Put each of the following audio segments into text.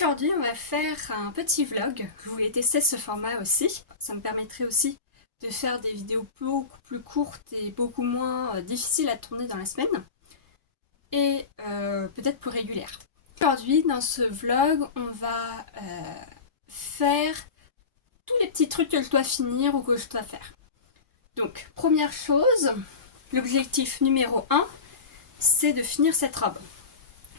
Aujourd'hui, on va faire un petit vlog. Je voulais tester ce format aussi. Ça me permettrait aussi de faire des vidéos beaucoup plus courtes et beaucoup moins difficiles à tourner dans la semaine. Et peut-être plus régulières. Aujourd'hui, dans ce vlog, on va faire tous les petits trucs que je dois finir ou que je dois faire. Donc, première chose, l'objectif numéro 1, c'est de finir cette robe.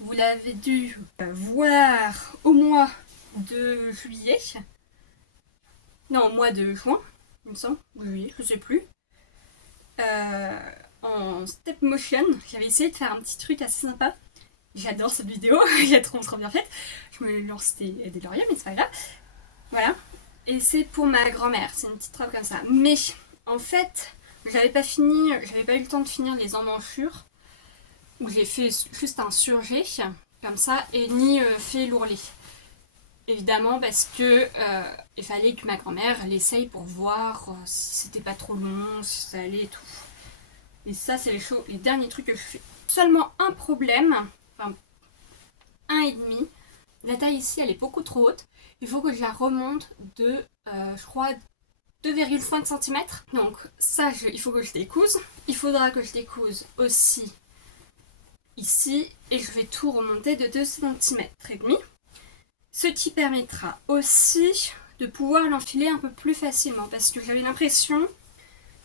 Vous l'avez dû voir au mois de juillet. Non, au mois de juin, il me semble. Ou juillet, je sais plus. En step motion. J'avais essayé de faire un petit truc assez sympa. J'adore cette vidéo, je la trouve trop bien faite. Je me lance des lauriers, mais c'est pas grave. Voilà. Et c'est pour ma grand-mère, c'est une petite robe comme ça. Mais en fait, j'avais pas eu le temps de finir les emmanchures. Où j'ai fait juste un surjet comme ça et ni fait l'ourlet. Évidemment parce que il fallait que ma grand-mère l'essaye pour voir si c'était pas trop long, si ça allait et tout. Et ça c'est les derniers trucs que je fais. Seulement un problème, enfin un et demi. La taille ici elle est beaucoup trop haute. Il faut que je la remonte de je crois 2,5 cm. Donc ça il faut que je découse. Il faudra que je découse aussi ici et je vais tout remonter de 2 cm et demi, ce qui permettra aussi de pouvoir l'enfiler un peu plus facilement parce que j'avais l'impression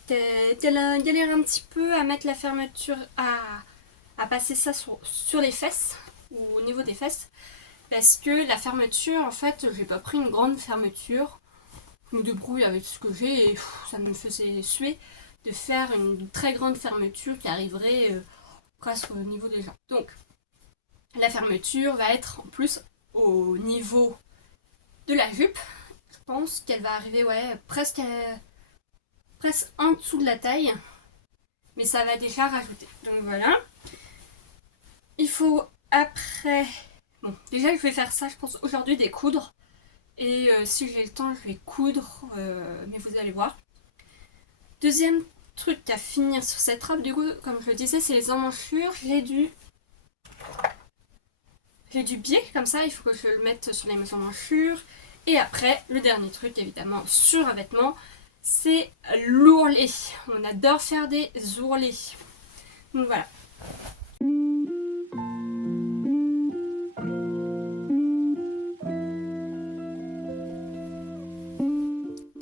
qu'elle a galéré un petit peu à mettre la fermeture, à passer ça sur les fesses ou au niveau des fesses parce que la fermeture, en fait j'ai pas pris une grande fermeture, je me débrouille avec ce que j'ai et ça me faisait suer de faire une très grande fermeture qui arriverait presque au niveau des jambes. Donc la fermeture va être en plus au niveau de la jupe. Je pense qu'elle va arriver presque en dessous de la taille. Mais ça va déjà rajouter. Donc voilà. Il faut après... Bon, déjà je vais faire ça, je pense aujourd'hui découdre. Et si j'ai le temps, je vais coudre. Mais vous allez voir. Deuxième truc à finir sur cette robe, du coup, comme je le disais, c'est les emmanchures. J'ai du biais comme ça, il faut que je le mette sur les emmanchures. Et après, le dernier truc, évidemment, sur un vêtement, c'est l'ourlet. On adore faire des ourlets. Donc voilà.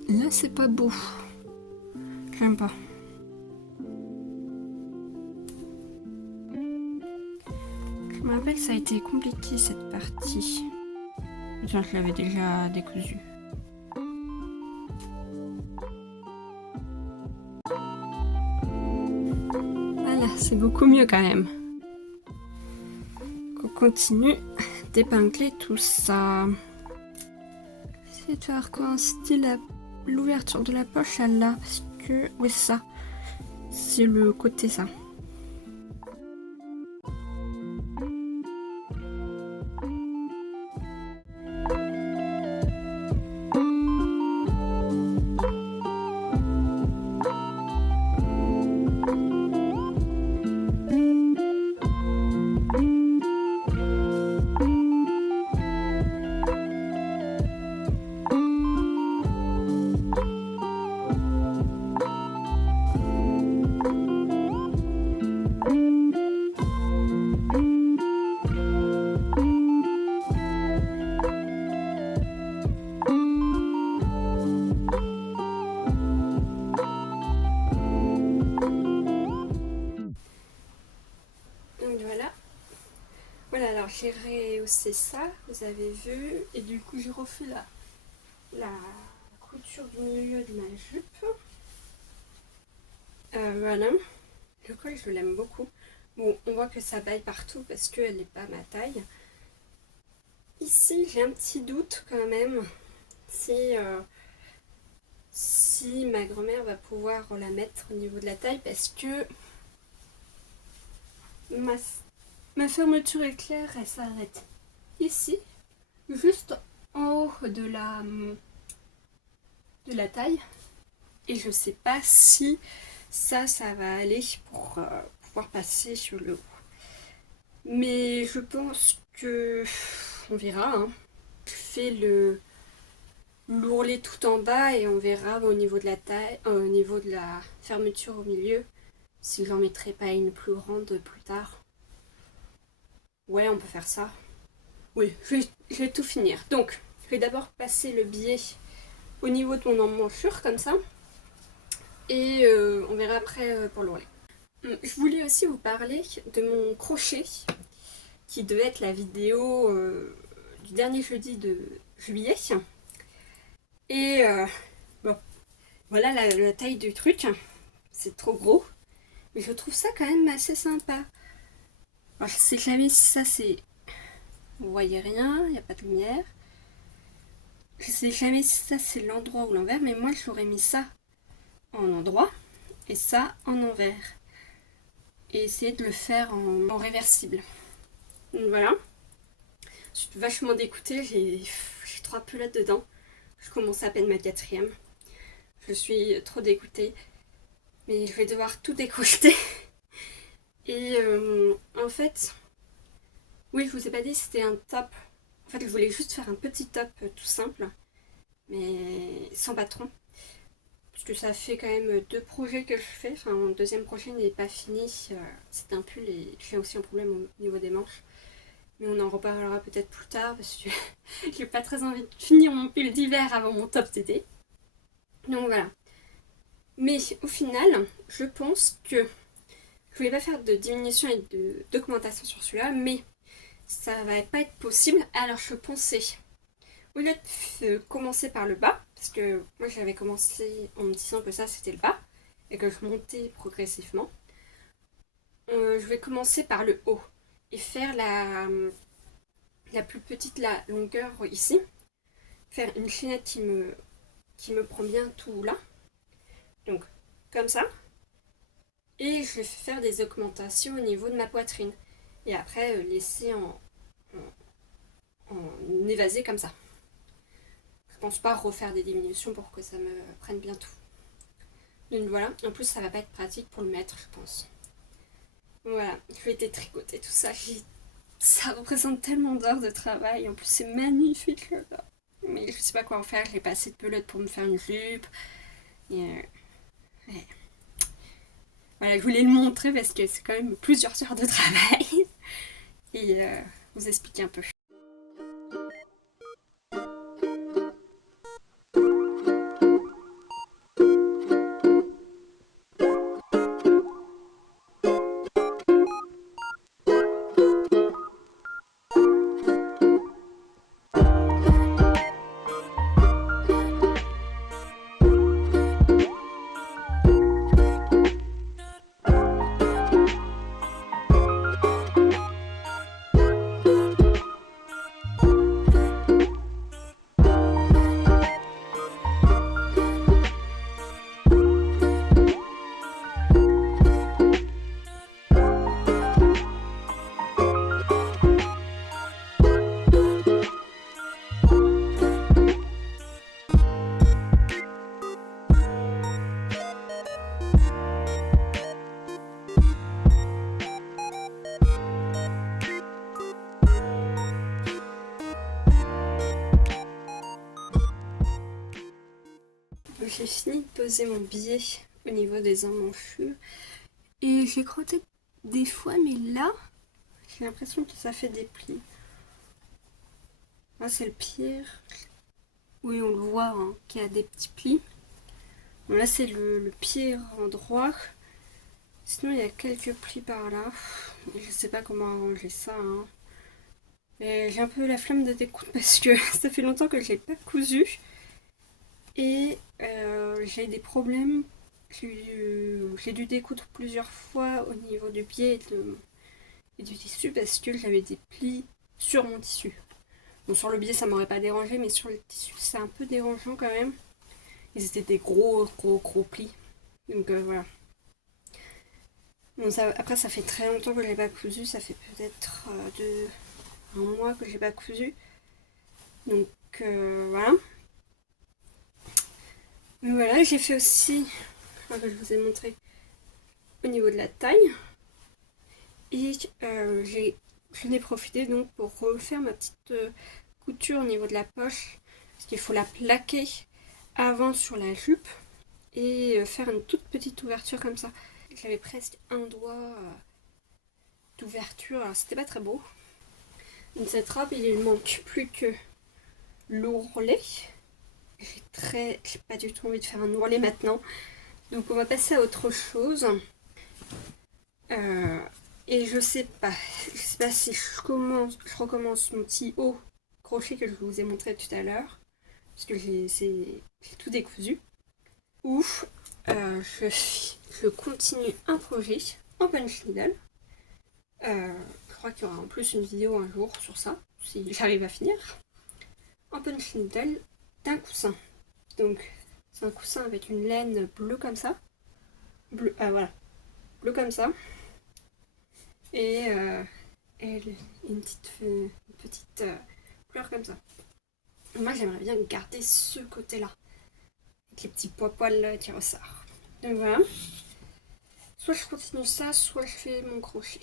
Là, c'est pas beau. J'aime pas. Je me rappelle, ça a été compliqué cette partie. Tiens, je l'avais déjà décousu. Voilà, c'est beaucoup mieux quand même. On continue d'épingler tout ça. Essayez de faire coïncider l'ouverture de la poche à là, parce que oui, ça, c'est le côté ça. Voilà, alors j'ai rehaussé ça, vous avez vu, et du coup j'ai refait la couture du milieu de ma jupe. Voilà, le col je l'aime beaucoup. Bon, on voit que ça baille partout parce qu'elle n'est pas à ma taille. Ici j'ai un petit doute quand même si ma grand-mère va pouvoir la mettre au niveau de la taille parce que ma fermeture éclair elle s'arrête ici, juste en haut de la taille, et je sais pas si ça va aller pour pouvoir passer sur le haut, mais je pense que on verra hein. Je fais l'ourlet tout en bas et on verra au niveau de la taille, au niveau de la fermeture au milieu, si j'en mettrai pas une plus grande plus tard. Ouais, on peut faire ça. Oui, je vais tout finir. Donc, je vais d'abord passer le biais au niveau de mon emmanchure, comme ça. Et on verra après pour l'ourlet. Je voulais aussi vous parler de mon crochet, qui devait être la vidéo du dernier jeudi de juillet. Et bon, voilà la taille du truc. C'est trop gros. Mais je trouve ça quand même assez sympa. Alors, je sais jamais si ça c'est... Vous voyez rien, il n'y a pas de lumière. Je sais jamais si ça c'est l'endroit ou l'envers, mais moi j'aurais mis ça en endroit et ça en envers. Et essayer de le faire en réversible. Donc voilà. Je suis vachement dégoûtée, j'ai 3 pelotes dedans. Je commence à peine ma 4e. Je suis trop dégoûtée. Mais je vais devoir tout décrocheter. Et en fait, oui, je vous ai pas dit, c'était un top. En fait, je voulais juste faire un petit top tout simple, mais sans patron. Parce que ça fait quand même 2 projets que je fais. Enfin, mon 2e projet n'est pas fini. C'est un pull et j'ai aussi un problème au niveau des manches. Mais on en reparlera peut-être plus tard parce que j'ai pas très envie de finir mon pull d'hiver avant mon top d'été. Donc voilà. Mais au final, je pense que je voulais pas faire de diminution et d'augmentation sur celui-là, mais ça va pas être possible. Alors je pensais, au lieu de commencer par le bas, parce que moi j'avais commencé en me disant que ça c'était le bas, et que je montais progressivement, je vais commencer par le haut, et faire la plus petite la longueur ici, faire une chaînette qui me prend bien tout là, donc comme ça, et je vais faire des augmentations au niveau de ma poitrine, et après laisser en évasé comme ça. Je pense pas refaire des diminutions pour que ça me prenne bien tout. Donc voilà, en plus ça va pas être pratique pour le mettre, je pense. Voilà, je vais détricoter tout ça. Ça représente tellement d'heures de travail, en plus c'est magnifique là. Mais je sais pas quoi en faire, j'ai pas assez de pelote pour me faire une jupe. Et ouais. Voilà, je voulais le montrer parce que c'est quand même plusieurs heures de travail. Et vous expliquer un peu. J'ai fini de poser mon billet au niveau des emmanchures. Et j'ai crotté des fois, mais là, j'ai l'impression que ça fait des plis. Là, c'est le pire. Oui, on le voit, hein, qu'il y a des petits plis. Bon, là, c'est le pire endroit. Sinon, il y a quelques plis par là. Je sais pas comment arranger ça. Hein. Et j'ai un peu la flemme de découdre parce que ça fait longtemps que je l'ai pas cousu. Et j'ai des problèmes. J'ai dû découdre plusieurs fois au niveau du pied et du tissu parce que j'avais des plis sur mon tissu. Bon, sur le biais, ça m'aurait pas dérangé, mais sur le tissu, c'est un peu dérangeant quand même. Et c'était des gros plis. Donc voilà. Bon, après, ça fait très longtemps que je l'ai pas cousu. Ça fait peut-être un mois que j'ai pas cousu. Donc voilà. Mais voilà, j'ai fait aussi, je vous ai montré au niveau de la taille. Et j'en ai profité donc pour refaire ma petite couture au niveau de la poche, parce qu'il faut la plaquer avant sur la jupe et faire une toute petite ouverture comme ça. J'avais presque un doigt d'ouverture, alors c'était pas très beau. Donc cette robe, il ne manque plus que l'ourlet. J'ai pas du tout envie de faire un ourlet maintenant. Donc on va passer à autre chose. Et je sais pas si je recommence mon petit haut crochet que je vous ai montré tout à l'heure, parce que j'ai tout décousu, ou je continue un projet en punch needle. Je crois qu'il y aura en plus une vidéo un jour sur ça, si j'arrive à finir, en punch needle d'un coussin. Donc c'est un coussin avec une laine bleue comme ça, bleu comme ça, et une petite couleur comme ça. Moi j'aimerais bien garder ce côté là, avec les petits poils qui ressortent. Donc voilà, soit je continue ça, soit je fais mon crochet.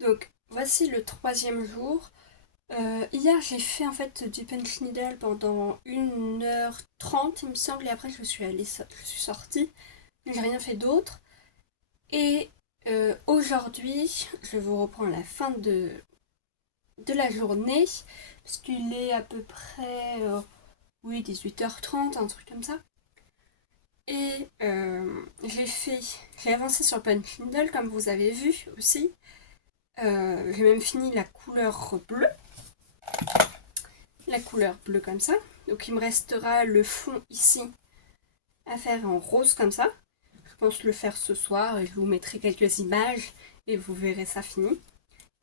Donc voici le 3e jour. Hier j'ai fait en fait du punch needle pendant 1h30 il me semble, et après je suis sortie, mais j'ai rien fait d'autre. Et aujourd'hui je vous reprends la fin de la journée, parce qu'il est à peu près 18h30, un truc comme ça. Et j'ai avancé sur punch needle comme vous avez vu aussi. J'ai même fini la couleur bleue. La couleur bleue comme ça. Donc il me restera le fond ici à faire en rose comme ça. Je pense le faire ce soir et je vous mettrai quelques images et vous verrez ça fini.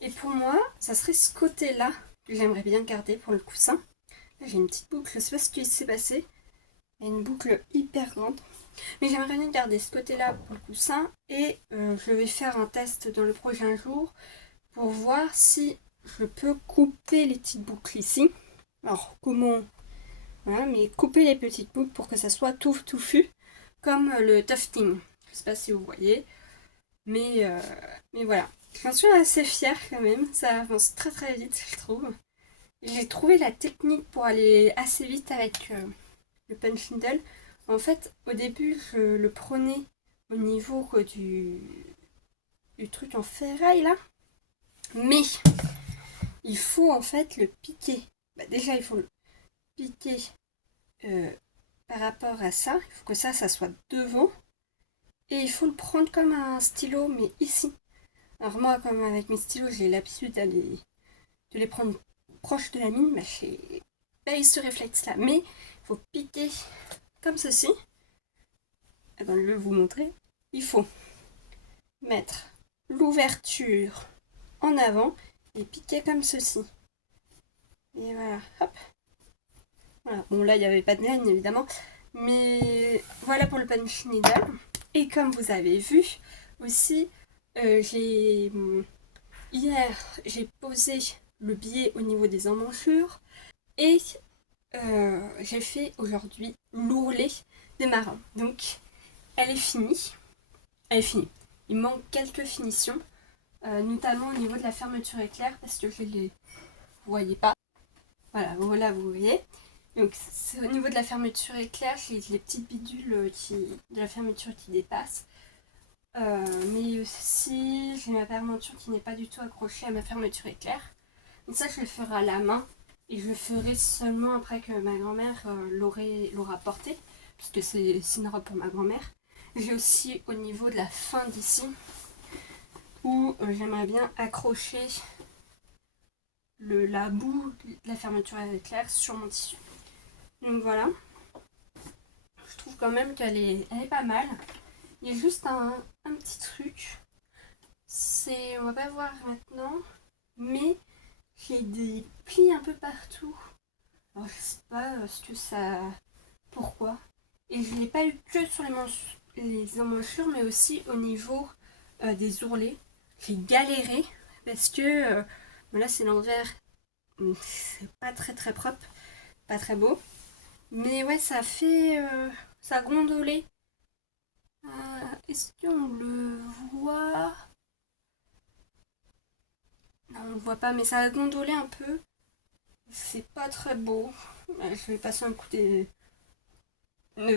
Et pour moi, ça serait ce côté-là que j'aimerais bien garder pour le coussin. Là j'ai une petite boucle, je sais pas ce qui s'est passé. Il y a une boucle hyper grande. Mais j'aimerais bien garder ce côté-là pour le coussin. Et je vais faire un test dans le prochain jour pour voir si je peux couper les petites boucles ici. Alors comment? Voilà, mais couper les petites boucles pour que ça soit tout touffu, comme le tufting. Je sais pas si vous voyez, mais voilà. J'en suis assez fière quand même, ça avance très très vite je trouve. J'ai trouvé la technique pour aller assez vite avec le punch needle. En fait, au début, je le prenais au niveau du truc en ferraille là. Mais il faut en fait le piquer. Déjà, il faut le piquer par rapport à ça. Il faut que ça soit devant. Et il faut le prendre comme un stylo, mais ici. Alors moi, comme avec mes stylos, j'ai l'habitude de les prendre proche de la mine. J'ai pas eu ce réflexe-là. Mais il faut piquer comme ceci. attendez, je vais vous montrer. Il faut mettre l'ouverture en avant et piquer comme ceci. Et voilà, hop. Voilà. Bon, là, il n'y avait pas de laine, évidemment. Mais voilà pour le punch needle. Et comme vous avez vu, aussi, hier, j'ai posé le biais au niveau des emmanchures. Et j'ai fait aujourd'hui l'ourlet des marins. Donc, elle est finie. Elle est finie. Il manque quelques finitions, notamment au niveau de la fermeture éclair, parce que je les voyais pas. Voilà, vous voyez. Donc, c'est au niveau de la fermeture éclair, j'ai les petites bidules de la fermeture qui dépassent. Mais aussi, j'ai ma fermeture qui n'est pas du tout accrochée à ma fermeture éclair. Donc ça, je le ferai à la main. Et je le ferai seulement après que ma grand-mère l'aura porté. Puisque c'est une robe pour ma grand-mère. J'ai aussi au niveau de la fin d'ici, où j'aimerais bien accrocher la boue de la fermeture éclair sur mon tissu. Donc voilà. Je trouve quand même qu'elle est pas mal. Il y a juste un petit truc. On va pas voir maintenant. Mais j'ai des plis un peu partout. Alors je sais pas ce que ça... Pourquoi. Et je l'ai pas eu que sur les emmanchures, mais aussi au niveau des ourlets. J'ai galéré parce que là c'est l'envers. C'est pas très propre. Pas très beau. Mais ouais, ça fait... ça a gondolé. Est-ce qu'on le voit? Non, on le voit pas, mais ça a gondolé un peu. C'est pas très beau. Je vais passer un coup de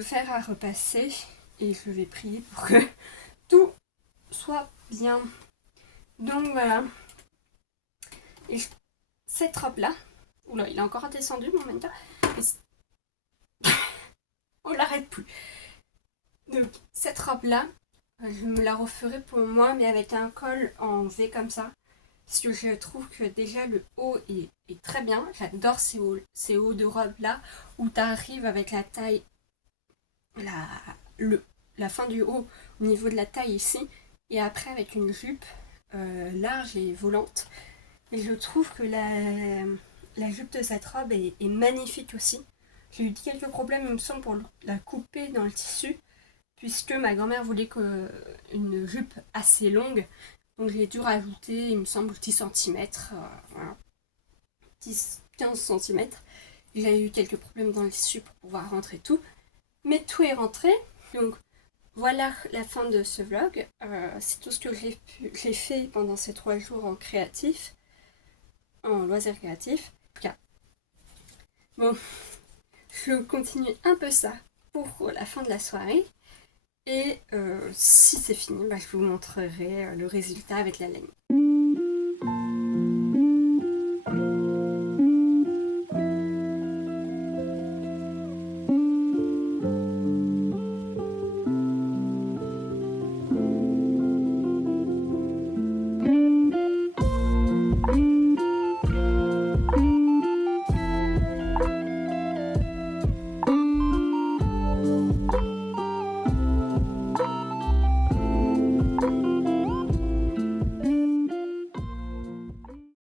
fer à repasser. Et je vais prier pour que tout soit bien. Donc voilà. Et cette robe-là... Oula, il est encore descendu mon mannequin. On l'arrête plus. Donc cette robe-là, je me la referai pour moi, mais avec un col en V comme ça. Parce que je trouve que déjà le haut est très bien. J'adore ces hauts de robe là, où tu arrives avec la taille, la fin du haut au niveau de la taille ici, et après avec une jupe large et volante. Et je trouve que la jupe de cette robe est magnifique aussi. J'ai eu quelques problèmes, il me semble, pour la couper dans le tissu, puisque ma grand-mère voulait une jupe assez longue. Donc j'ai dû rajouter, il me semble, 10 cm. Voilà. 10-15 cm. J'ai eu quelques problèmes dans le tissu pour pouvoir rentrer tout. Mais tout est rentré. Donc voilà la fin de ce vlog. C'est tout ce que j'ai fait pendant ces 3 jours en créatif. En loisir créatif. Bon, je continue un peu ça pour la fin de la soirée. Et si c'est fini, je vous montrerai le résultat avec la laine.